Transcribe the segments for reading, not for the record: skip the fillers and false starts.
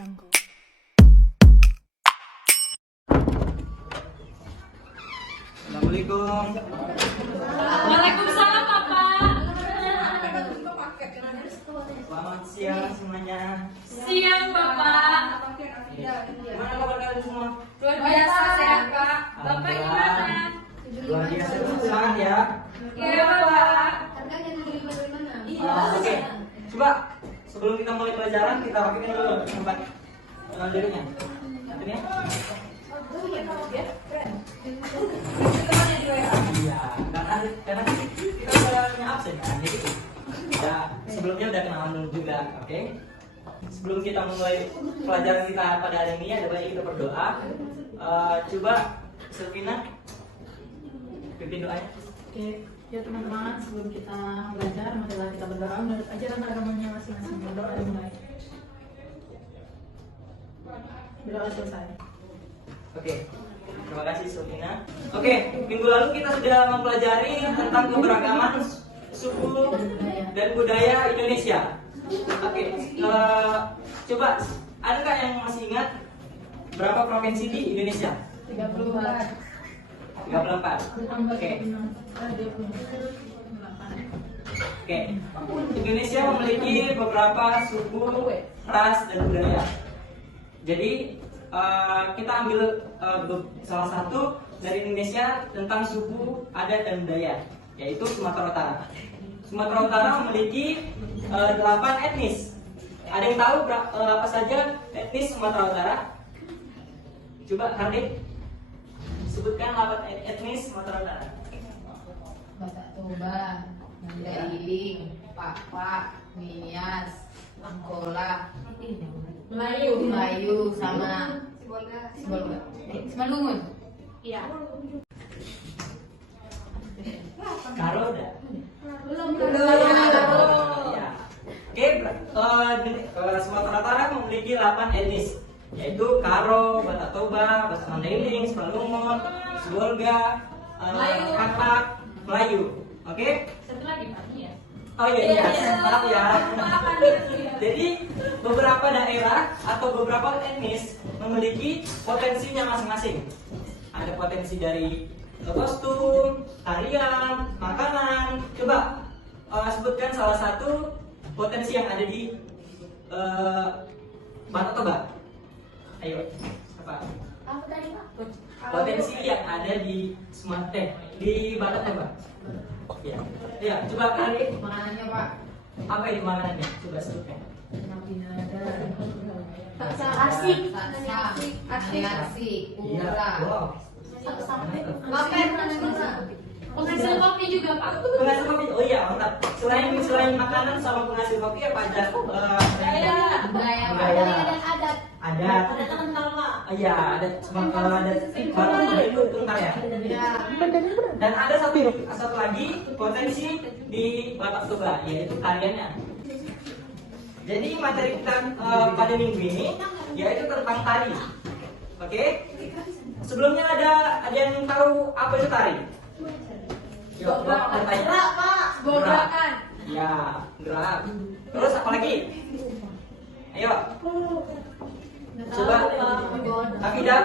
Jungle. Assalamualaikum. Waalaikumsalam, Bapak. Selamat siang semuanya. Siang, Bapak. Gimana kabar kalian semua? Luar biasa sehat, Pak. Bapak gimana? Luar biasa, semangat ya. Iya, Bapak. Oke, coba sebelum kita mulai pelajaran kita rapikan dulu tempat duduknya. Ini ya. Iya, karena kita udah absen kan, jadi ya sebelumnya udah kenalan dulu juga, oke? Sebelum kita mulai pelajaran kita pada hari ini, ada baiknya kita berdoa. Coba Selvina pimpin doanya. Oke, ya teman-teman, sebelum kita belajar, marilah kita berdoa menurut ajaran agamanya masing-masing. Berdoa dimulai. Berdoa selesai. Oke, terima kasih Selvina. Oke, minggu lalu kita sudah mempelajari tentang keberagaman suku dan budaya Indonesia. Oke, coba ada nggak yang masih ingat berapa provinsi di Indonesia? 34. 34. Oke. Oke. Indonesia memiliki beberapa suku, ras, dan budaya. Jadi kita ambil salah satu dari Indonesia tentang suku, adat, dan budaya, yaitu Sumatera Utara. Sumatera Utara memiliki 8 etnis. Ada yang tahu apa saja etnis Sumatera Utara? Coba Kardik, sebutkan 8 etnis Sumatera Utara. Batak Toba, Mandailing, Papa, Nias, Angkola, Melayu, sama Simalungun. Iya. Karo udah? Belum. Ya. Oke, Sumatera Utara memiliki 8 etnis, yaitu Karo, Batak Toba, Batak Mandailing, Simalungun, Sibolga, Katak, Melayu. Oke? Satu lagi, Pak. Iya. Oh iya, maaf ya. Jadi beberapa daerah atau beberapa etnis memiliki potensinya masing-masing. Ada potensi dari kostum, tarian, makanan. Coba sebutkan salah satu potensi yang ada di Batak Toba. Ayo, apa? Apa tadi, Pak? Potensi yang ada di Sumatera, di Batak Toba. Ya, coba kali Makanannya Pak, apa ini makanannya? Coba sebutkan. Asik. Asik, Iya. Ura, Wow. Ngapain? Penghasil kopi juga, Pak. Penghasil kopi. Oh iya, mantap. Selain makanan sama penghasil kopi apa aja? Budaya. Budaya Pak. Budaya. Adat. Ada. Adat kental, Pak. Iya, ada Batak Toba itu bentar ya. Ya. Dan ada satu lagi potensi di Batak Toba, yaitu tariannya. Jadi materi kita pada minggu ini yaitu tentang tari. Oke? Sebelumnya ada yang tahu apa itu tari? Yuk, Bapak bertanya. Gerak, Pak. Gebrakan. Ya, gerak. Terus apa lagi? Ayo. Coba. Afidah,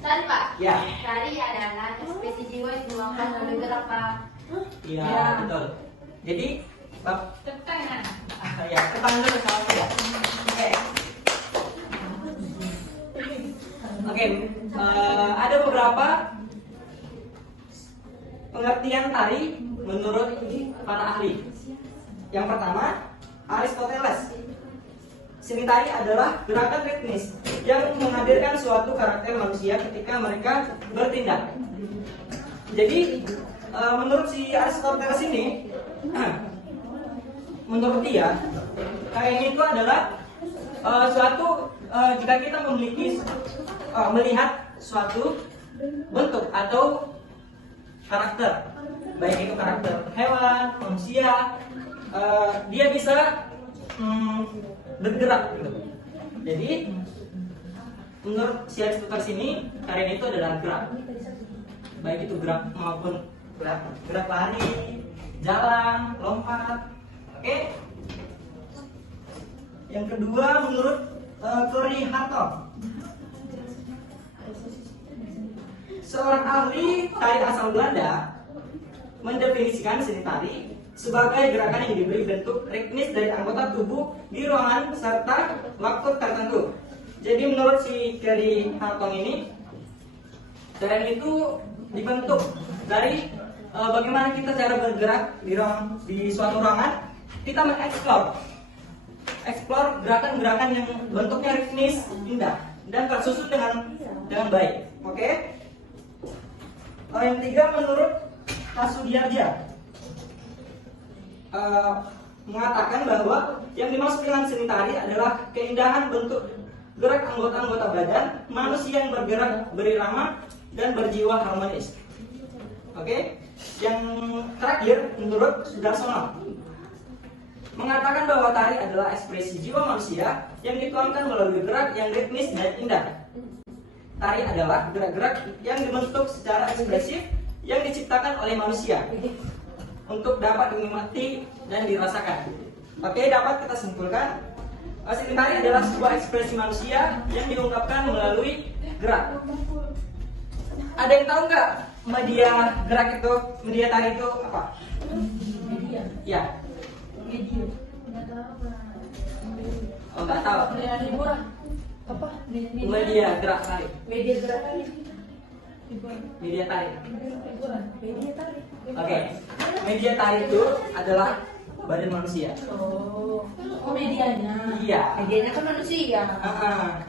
Tadi Pak, Ya. tari adalah ekspresi jiwa yang diluapkan melalui gerak Pak. Iya, betul. Jadi, Tekan. ya, ketang dulu sama saya. Oke. Oke, ada beberapa pengertian tari menurut para ahli. Yang pertama, Aristoteles. Seni tari adalah gerakan ritmis yang menghadirkan suatu karakter manusia ketika mereka bertindak. Jadi, menurut si Aristoteles ini, menurut dia, tarian itu adalah suatu jika kita melihat suatu bentuk atau karakter, baik itu karakter hewan, manusia, dia bisa bergerak gitu. Jadi menurut si Aristoteles ini, tarian itu adalah gerak, baik itu gerak maupun gerak lari, jalan, lompat. Oke. Yang kedua, menurut Corey Hartog, seorang ahli tari asal Belanda, mendefinisikan seni tari sebagai gerakan yang diberi bentuk ritmis dari anggota tubuh di ruangan serta waktu tertentu. Jadi menurut si Corey Hartog ini, tarian itu dibentuk dari bagaimana kita cara bergerak di suatu ruangan. Kita mengeksplor gerakan-gerakan yang bentuknya ritmis, indah, dan tersusun dengan baik. Oke? Yang ketiga, menurut Kasudiarja, mengatakan bahwa yang dimaksud dengan seni tari adalah keindahan bentuk gerak anggota-anggota badan manusia yang bergerak berirama dan berjiwa harmonis. Oke? Yang terakhir, menurut Sudarsono, mengatakan bahwa tari adalah ekspresi jiwa manusia yang dituangkan melalui gerak yang ritmis dan indah. Tari adalah gerak-gerak yang dibentuk secara ekspresif yang diciptakan oleh manusia untuk dapat dinikmati dan dirasakan. Oke, dapat kita simpulkan, seni tari adalah sebuah ekspresi manusia yang diungkapkan melalui gerak. Ada yang tahu nggak media gerak itu, media tari itu apa? Media. Ya. Media. Nggak tahu apa. Oh, nggak tahu. Media hiburan. Apa? Media gerak tari. Media gerak tari. Hiburan. Media tari. Hiburan. Media tari. Oke. Media tari itu adalah badan manusia. Oh. Oh, medianya. Iya. Medianya kan manusia.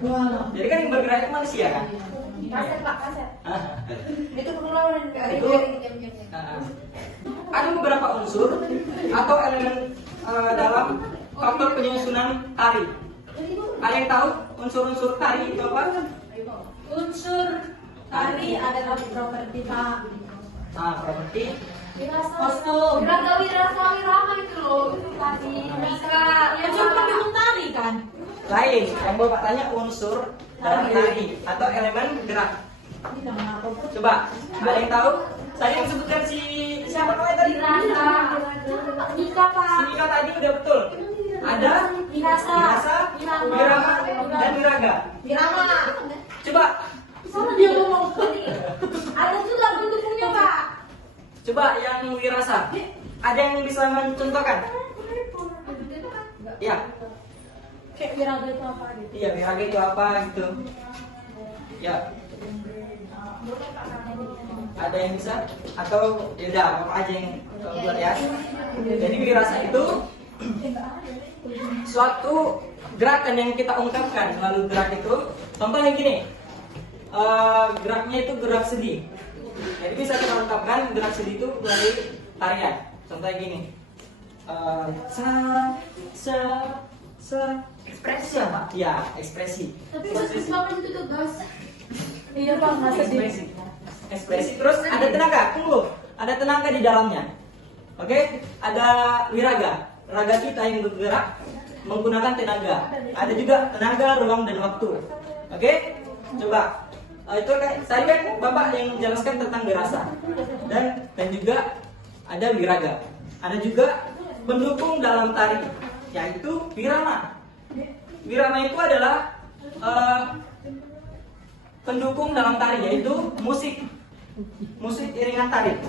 Wah. Jadi kan yang bergerak itu manusia kan? Kaset Pak, kaset. Ah. Itu perlu lawan Itu. Ada beberapa unsur atau elemen dalam faktor penyusunan tari. Ada yang tahu unsur-unsur tari itu apa? Unsur tari adalah properti Pak. Nah, properti. Kostum. Wirama itu loh, itu tadi. Mika. Ya cuma pendukung tari kan. Lain, yang bapak tanya unsur dalam tari atau elemen gerak. Tidak mengapa. Coba, ada yang tahu? Tadi yang disebutkan si siapa namanya tadi? Mika Pak. Si Mika tadi udah betul. Ada Wirasa. Wirama, dan Wiraga. Wirama. Coba, Sama dia ngomong. Ada juga bentuknya Pak. coba yang Wirasa. Ada yang bisa mencontohkan? Ya, Kayak wiraga itu apa gitu. iya Wiraga itu apa gitu. Ya, ada yang bisa? Atau ya udah apa aja yang buat ya. Jadi Wirasa itu suatu gerakan yang kita ungkapkan melalui gerak itu. Contohnya gini, geraknya itu gerak sedih. Jadi bisa kita ungkapkan gerak sedih itu melalui tarian. Contohnya gini, ekspresi apa? Ya, ekspresi. Tapi bagus banget itu tuh guys. Iya Pak, nggak sedih. Ekspresi. Terus ada tenaga, tunggu. Ada tenaga di dalamnya. Oke, ada wiraga. Raga kita yang bergerak menggunakan tenaga. Ada juga tenaga, ruang dan waktu. Oke, coba. Itu kan tadi kan Bapak yang menjelaskan tentang wirasa. Dan juga ada wiraga. Ada juga pendukung dalam tari, yaitu wirama. Wirama itu adalah pendukung dalam tari, yaitu musik iringan tari.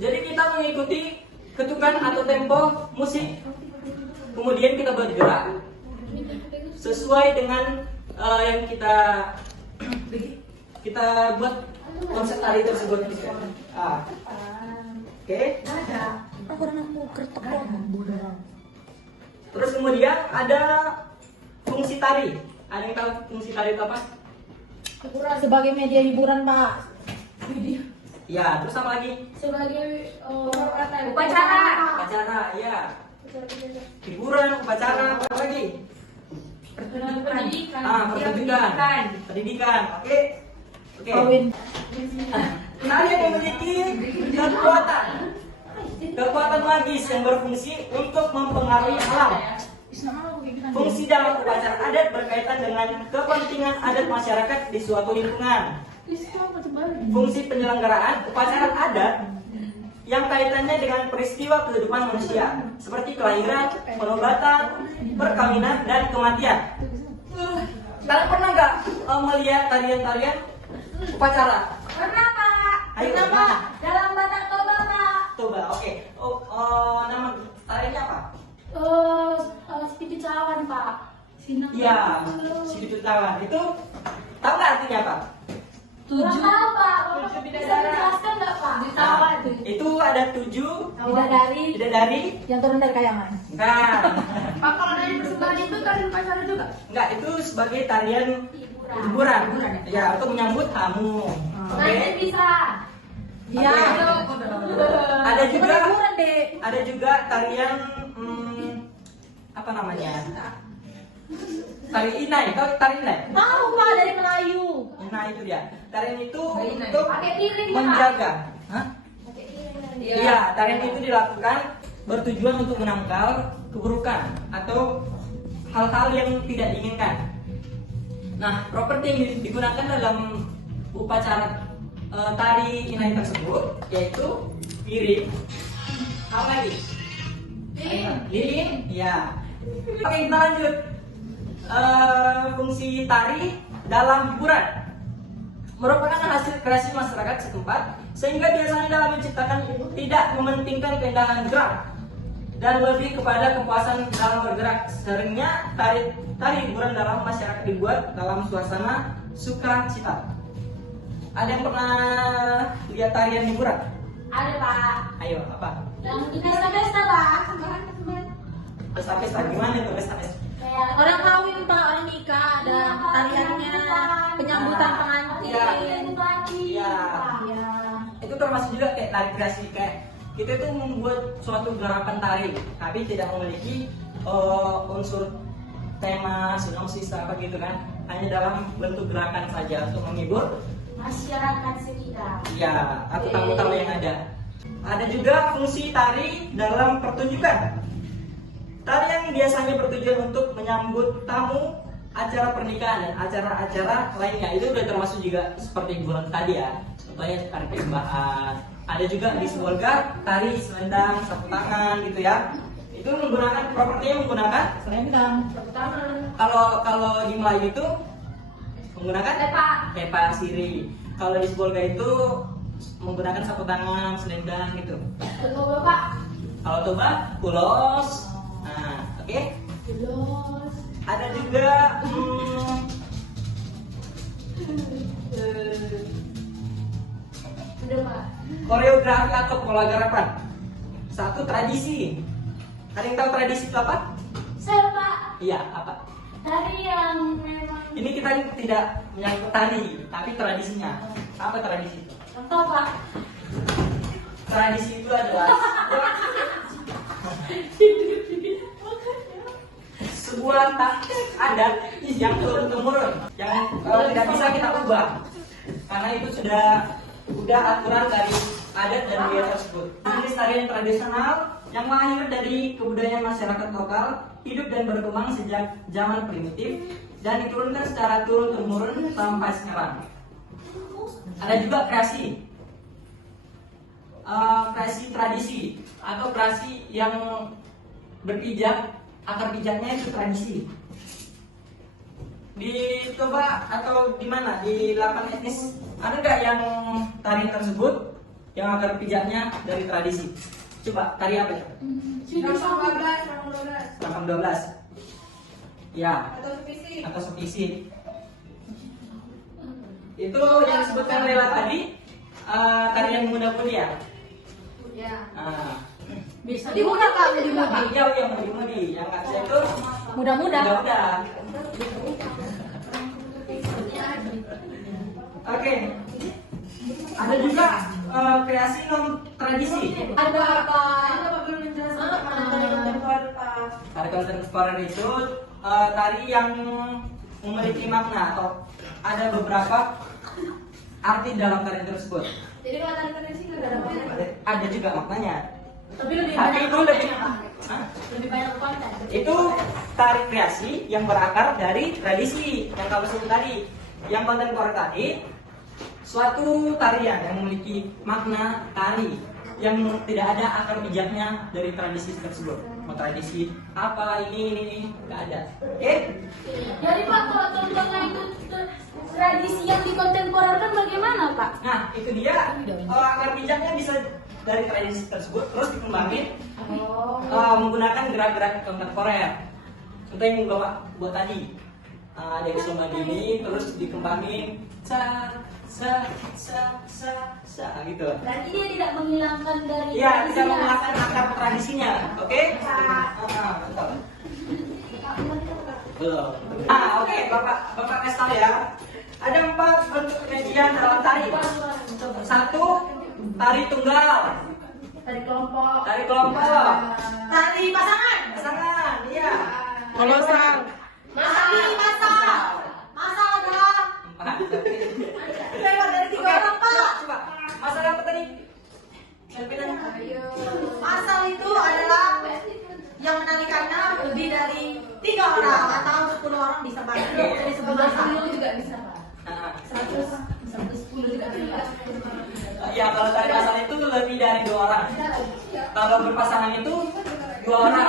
Jadi kita mengikuti ketukan atau tempo musik, kemudian kita bergerak sesuai dengan yang kita buat konsep tari tersebut. Oke. Terus kemudian ada fungsi tari. Ada yang tahu fungsi tari itu apa? Sebagai media hiburan Pak. Ya, terus apa lagi? Sebagai Upacara. Upacara, ya. Hiburan, upacara, apa lagi? pendidikan. Pertunjukan. Pendidikan. Oke. Kawin. Tari yang memiliki kekuatan magis yang berfungsi untuk mempengaruhi alam. Fungsi dalam upacara adat berkaitan dengan kepentingan adat masyarakat di suatu lingkungan. Fungsi penyelenggaraan upacara adat yang kaitannya dengan peristiwa kehidupan manusia, seperti kelahiran, penobatan, perkawinan, dan kematian. Kalian pernah nggak melihat tarian-tarian upacara? Pernah Pak. Ayo, Pernah, gimana? Pak. Dalam Batak Toba Pak. Coba, oke. Nama tariannya apa? Seperti cawan Pak. Iya, Situ Tawan. Itu tahu nggak artinya apa? Kurang tahu Pak. Bapak bisa dijelaskan nggak Pak? Nah, itu ada 7 bidadari yang turun dari kayangan. Nah, Pak, kalau dari persembahan itu tarian upacara juga? enggak, itu sebagai tarian hiburan. Ya, untuk menyambut tamu. Oke. Nanti bisa. Iya. Ada juga Hiburan, Dek. ada juga tarian apa namanya? Tari inai, tahu tari inai? Tahu Pak, dari Melayu. Nah, itu dia. Tarian itu Inai. untuk Pakai piring Pak. menjaga. Hah? Pakai piring. Iya, tarian itu dilakukan bertujuan untuk menangkal keburukan atau hal-hal yang tidak diinginkan. Nah, properti yang digunakan dalam upacara tari inai tersebut yaitu piring. Apa lagi? Lilin. Ya. Oke, kita lanjut. Fungsi tari dalam hiburan merupakan hasil kreasi masyarakat setempat, sehingga biasanya dalam menciptakan tidak mementingkan keindahan gerak dan lebih kepada kepuasan dalam bergerak. Seringnya tari hiburan dalam masyarakat dibuat dalam suasana sukacita. Ada yang pernah lihat tarian hiburan? Ada Pak. Ayo, apa? Yang di pesta-pesta Pak. Pesta-pesta, gimana itu pesta-pesta? Kayak Orang kawin Pak, orang nikah ada tariannya, penyambutan pengantin. Iya. Iya. Iya. Itu termasuk juga kayak tari kreasi, kayak kita itu membuat suatu gerakan tari tapi tidak memiliki unsur tema sinopsis apa gitu kan, hanya dalam bentuk gerakan saja untuk menghibur Masyarakat sekitar. ya atau tamu-tamu yang ada. Ada juga fungsi tari dalam pertunjukan. Tari yang biasanya bertujuan untuk menyambut tamu, acara pernikahan dan acara-acara lainnya. Itu udah termasuk juga seperti hiburan tadi ya. Contohnya tari persembahan. Ada juga di Sibolga tari selendang, sapu tangan gitu ya. Itu menggunakan propertinya menggunakan Selendang. kalau di Melayu itu menggunakan Tepa. siri. Kalau di Sibolga itu menggunakan sapu tangan, selendang gitu. Betul Bapak. Kalau Toba pulos. Nah, oke. Terus. Ada juga Udah Pak. koreografi atau pola gerakan. Satu tradisi. Ada yang tahu tradisi itu apa? Saya Pak. Iya, apa? Tari yang memang. Ini kita tidak menyangkut tari, tapi tradisinya. Apa tradisi itu? Contoh Pak. Tradisi itu adalah sebuah adat yang turun temurun, yang tidak bisa kita ubah, karena itu sudah aturan dari adat dan budaya tersebut. Jenis tarian tradisional yang lahir dari kebudayaan masyarakat lokal, hidup dan berkembang sejak zaman primitif dan diturunkan secara turun temurun sampai sekarang. Ada juga kreasi tradisi atau kreasi yang berpijak, akar pijaknya itu tradisi. Di Toba atau di mana, di 8 etnis ada nggak yang tari tersebut yang akar pijaknya dari tradisi? Coba tari apa ya? Ramang 12. 812 ya, Atau sevisi. atau sevisi. Itu yang disebutkan Lela tadi, tarian muda-mudi ya. Ya. Nah, Bisa dimudah Pak, mudi-mudi. iya yang mudi-mudi, yang nggak bisa itu Mudah-mudah. mudah. Oke. Ada juga kreasi non tradisi. Ada apa? Bapak belum menjelaskan tari kontemporer Pak. Tari kontemporer itu tari yang memiliki makna atau ada beberapa arti dalam tari tersebut. Jadi kalau tari tradisi nggak ada maknanya. Ada juga maknanya. Tapi lebih Tapi banyak itu lebih, kontennya, Pak. Hah? Lebih banyak konten. Itu tari kreasi yang berakar dari tradisi yang kamu sebut tadi. Yang kontemporer tadi suatu tarian yang memiliki makna tari yang tidak ada akar pijaknya dari tradisi tersebut. mau tradisi apa ini nggak ada. Oke? Jadi Pak, kalau contohnya itu tradisi yang dikontemporerkan bagaimana Pak? Nah, itu dia agar bijaknya bisa dari tradisi tersebut terus dikembangin menggunakan gerak-gerak kontemporer. Contoh yang Bapak buat tadi dari Soma gini terus dikembangin gitu. Berarti dia tidak menghilangkan dari Iya, tidak tradisinya. menghilangkan akar tradisinya. Oke? Betul. Belum. Oke, Bapak kasih tahu ya. Ada 4 bentuk penyajian dalam tari. 1, tari tunggal. Dari kelompok. Tari kelompok. Tari pasangan. Pasangan, iya. Kolosal. Masal ada 4. lewat dari 3 orang Pak. Coba. Masalah apa tadi? Masal itu adalah yang menarikannya lebih dari 3 orang atau 10 orang bisa Pak. Jadi sebuah masal juga bisa Pak. 110 juga bisa. Ya, kalau tari pasangan itu lebih dari 2 orang. Kalau berpasangan itu 2 orang.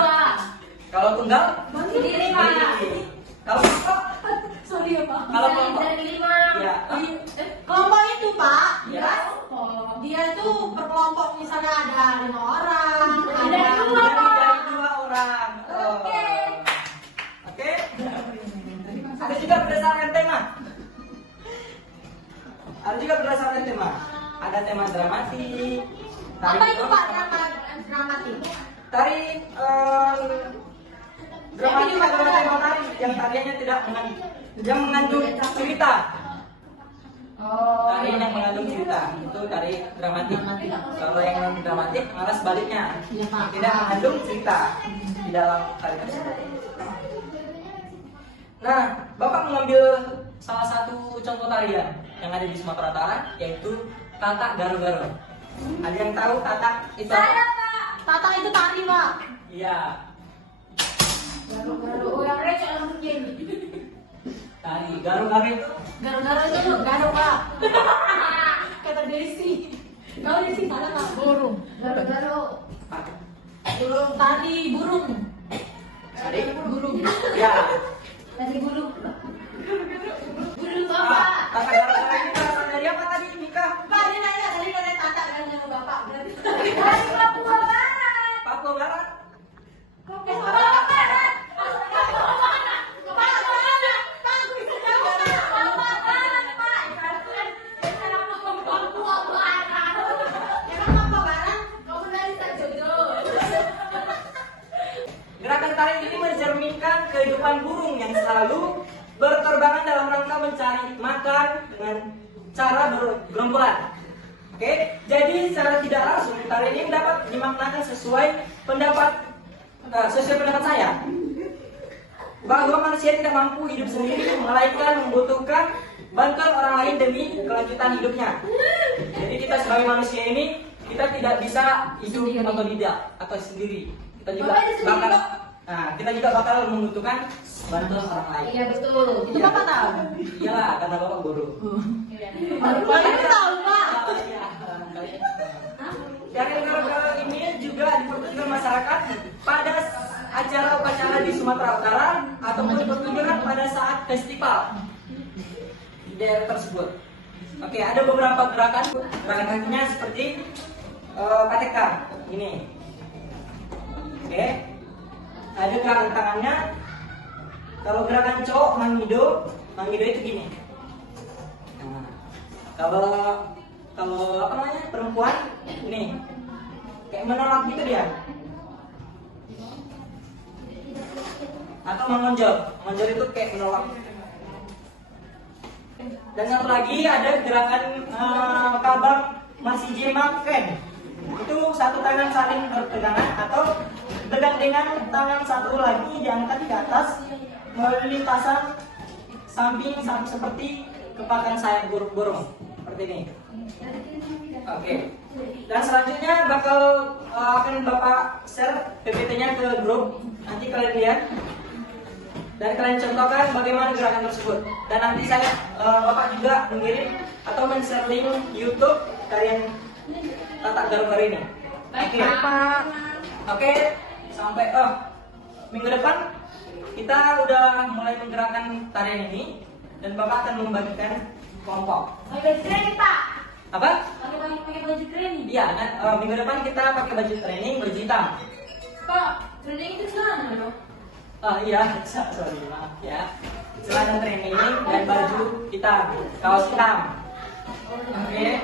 Kalau tunggal Sendiri Pak. Kalau kelompok, Sorry ya Pak. Kalau kelompok? Dari 5. ya. Kelompok itu Pak, Ya. dia itu per kelompok misalnya ada 5 orang, ada Lebih 2 dari 2 orang. Oke. Oke. Ada juga berdasarkan tema. Ada tema dramatik. Apa itu Pak dramatik? Tari dramatik adalah tema tari yang tariannya tidak mengandung cerita. Tari yang mengandung cerita itu tari dramatik. Kalau yang non dramatik malah sebaliknya, tidak mengandung cerita di dalam tari tersebut. Nah, Bapak mengambil salah satu contoh tarian yang ada di Sumatera Utara, yaitu Tatak Garo-Garo. Ada yang tahu Tatak itu? Saya Pak. Tatak itu tari Pak. Iya, Garo-garo, oh yang receh rambutnya ini. tari Garo-Garo itu Garo-garo itu tuh garo Pak. Kata Desi. Kalau Desi salah Pak. Burung. Garo-garo. Burung tari burung. tari Burung. ya. Tari burung. Burung itu Ah, apa? Tatak Garo-Garo ini berasal dari apa tadi, Mika? Pak, dia nanya tadi dari Tatak dan yang Bapak. Dari Papua Barat. Papua Barat. Papua Barat. Papua Barat. Pak, aku bisa jawab Pak. Papua Barat, Pak. Emang Papua Barat? Kamu dari Sajodo. Gerakan tari ini mencerminkan kehidupan burung yang selalu berterbangan dalam rangka mencari makan dengan cara bergerombolan. Oke, jadi secara tidak langsung tari ini dapat dimaknakan sesuai pendapat saya bahwa manusia tidak mampu hidup sendiri, melainkan membutuhkan bantuan orang lain demi kelanjutan hidupnya. Jadi kita sebagai manusia ini kita tidak bisa hidup otodidak atau sendiri. Kita juga Bapak itu sendiri, bakal Pak. kita juga bakal membutuhkan bantuan orang lain. Iya betul. Itu Bapak tahu. Iyalah, kata Bapak guru. Bapak itu tahu Pak. Iya, barangkali. Dari negara ini juga dipertunjukkan masyarakat pada acara upacara di Sumatera Utara ataupun dipertunjukkan pada saat festival di daerah tersebut. Oke, ada beberapa gerakan kakinya seperti PTK ini. Oke, ada gerakan tangannya. Kalau gerakan cowok mangido itu gini. Nah, kalau apa namanya perempuan ini kayak menolak gitu dia, atau mengonjol itu kayak menolak. Dan satu lagi ada gerakan kabang masih jemaken. Itu satu tangan saling berpegangan atau bergandengan tangan satu lagi diangkat di atas melalui lintasan samping seperti kepakan sayap burung seperti ini. Oke. Dan selanjutnya akan Bapak share PPT-nya ke grup. Nanti kalian lihat dan kalian contohkan bagaimana gerakan tersebut. Dan nanti Bapak juga mengirim atau men-share link YouTube tarian Tatak Garo-Garo ini. Oke. Pak. Oke. sampai minggu depan kita udah mulai menggerakkan tarian ini dan Bapak akan membagikan kelompok. Pakai baju training, Pak. Apa? Pakai baju training. Iya, kan minggu depan kita pakai baju training, baju hitam. Pak, training itu celana dong. Iya, sorry maaf ya. Celana training dan baju hitam, kaos hitam. Oke.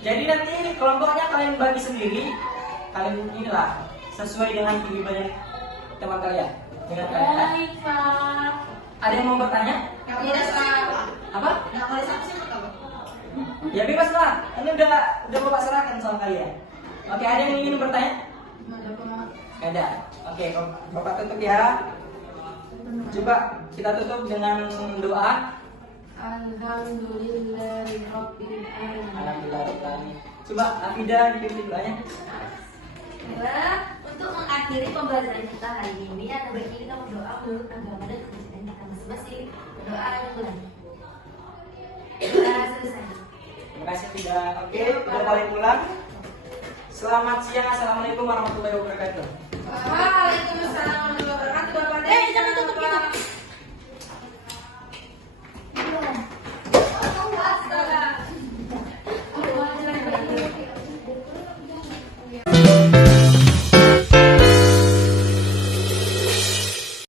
Jadi nanti kelompoknya kalian bagi sendiri. Kalian inilah sesuai dengan tinggi badan teman kalian. Dengan kalian. Baik, Pak. Ada yang mau bertanya? Nggak boleh sama. Apa? Nggak boleh sama siapa kamu? Ya bebas lah. Ini udah Bapak serahkan sama kalian. Oke, ada yang ingin bertanya? Ada Pak. Ada. Oke, Bapak tutup ya. Coba kita tutup dengan doa. Alhamdulillahirabbil alamin. Alhamdulillah. Coba Afida dipimpin doanya. Untuk mengakhiri pembelajaran kita hari ini, ada baiknya kita berdoa menurut agama dan kepercayaan kita masing-masing. Berdoa yang benar. Doa selesai. Terima kasih Afida. Oke, udah boleh pulang. Selamat siang. Assalamualaikum warahmatullahi wabarakatuh. Waalaikumsalam.